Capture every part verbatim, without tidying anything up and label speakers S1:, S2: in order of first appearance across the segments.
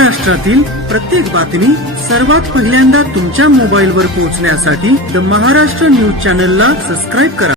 S1: महाराष्ट्रातील प्रत्येक बातमी सर्वात पहिल्यांदा तुमच्या मोबाईलवर पोहोचण्यासाठी द महाराष्ट्र न्यूज चॅनलला सबस्क्राईब करा.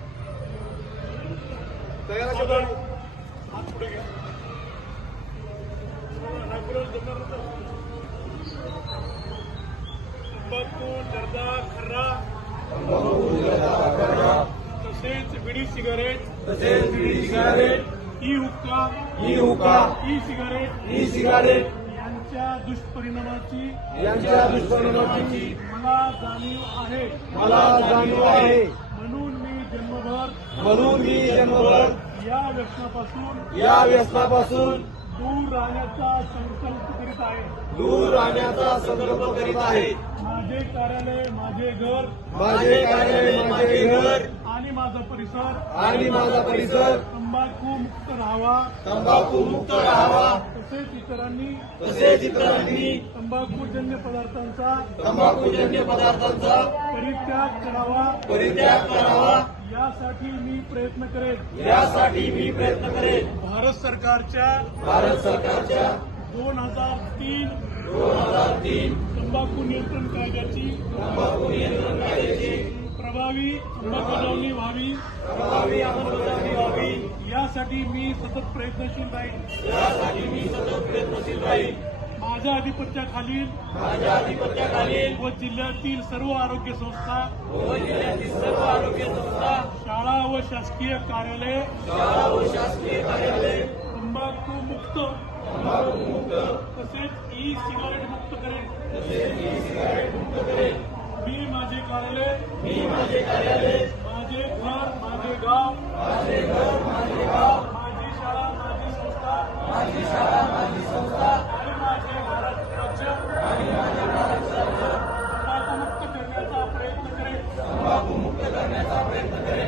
S2: तसेच बीडी सिगारेट तसेच beedi cigarette e hookah e hookah e cigarette e cigarette यांच्या दुष्परिणामाची यांच्या दुष्परिणामाची मला जाणीव आहे मला जाणीव आहे म्हणून मी जन्मभर म्हणून मी जन्मभर या व्यसनापासून या व्यसनापासून दूर राहण्याचा संकल्प करीत आहे दूर राहण्याचा संकल्प करीत आहे. माझे कार्यालय माझे घर माझे कार्यालय माझे घर आणि माझा परिसर आणि माझा परिसर तंबाखू मुक्त राहावा तंबाखू मुक्त राहावा तसेच इतरांनी तसेच इतरांनी तंबाखूजन्य पदार्थांचा तंबाखूजन्य पदार्थांचा परित्याग करावा परित्याग करावा यासाठी मी प्रयत्न करेन यासाठी मी प्रयत्न करेन. भारत सरकारच्या भारत सरकारच्या दोन हजार तीन दोन हजार तीन तंबाखू नियंत्रण कायद्याची तंबाखू नियंत्रण कायद्याची प्रभावी अंमलबजावणी व्हावी प्रभावी अंमलबजावणी व्हावी यासाठी मी सतत प्रयत्नशील राहील यासाठी मी सतत प्रयत्नशील राहील. माझ्या अधिपत्याखालील माझ्या अधिपत्याखालील व जिल्ह्यातील सर्व आरोग्य संस्था व जिल्ह्यातील सर्व आरोग्य संस्था शाळा व शासकीय कार्यालय शाळा व शासकीय कार्यालय तंबाखू मुक्त तंबाखू मुक्त तसेच ई सिगारेट मुक्त करेन तसेच ई सिगारेट मुक्त करेन. मी माझे कार्यालय मी माझे कार्यालय माझे घर माझे गाव माझे घर माझे गाव माझी शाळा माझी संस्था माझी शाळा माझी संस्था आणि माझे महाराष्ट्र राज्य आणि माझे महाराष्ट्र राज्य तंबाखू मुक्त करण्याचा प्रयत्न करेन तंबाखू मुक्त करण्याचा प्रयत्न करेन.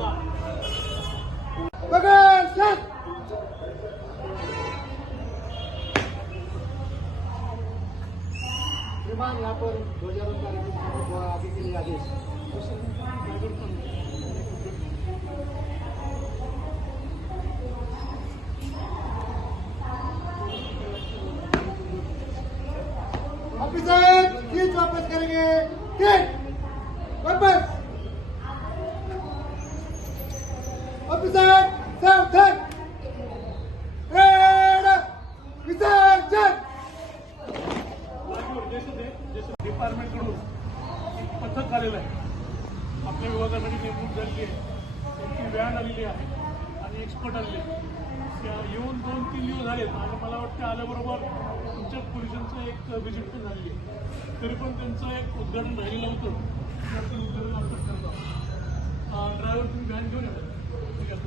S3: श्रीमान यहाँ पर ध्वजारोहण कार्यक्रम आगे के लिए आदेश. ऑफिसर किट वापस करेंगे किट वापस. ऑफिसर सावधान विसर्जन.
S2: डिपार्टमेंटकडून एक पथक आलेलं आहे आपल्या विभागामध्ये नेमणूक झालेली आहे त्यांची व्हॅन आलेली आहे आणि एक्सपर्ट आलेले त्या येऊन दोन तीन दिवस झालेत आणि मला वाटतं आल्याबरोबर तुमच्या पोलिसांचं एक व्हिजिट पण झालेली आहे तरी पण त्यांचं एक उद्घाटन राहिलेलं होतं उद्घाटन आपण करतो. ड्रायव्हर तुम्ही व्हॅन घेऊन येतात ठीक आहे.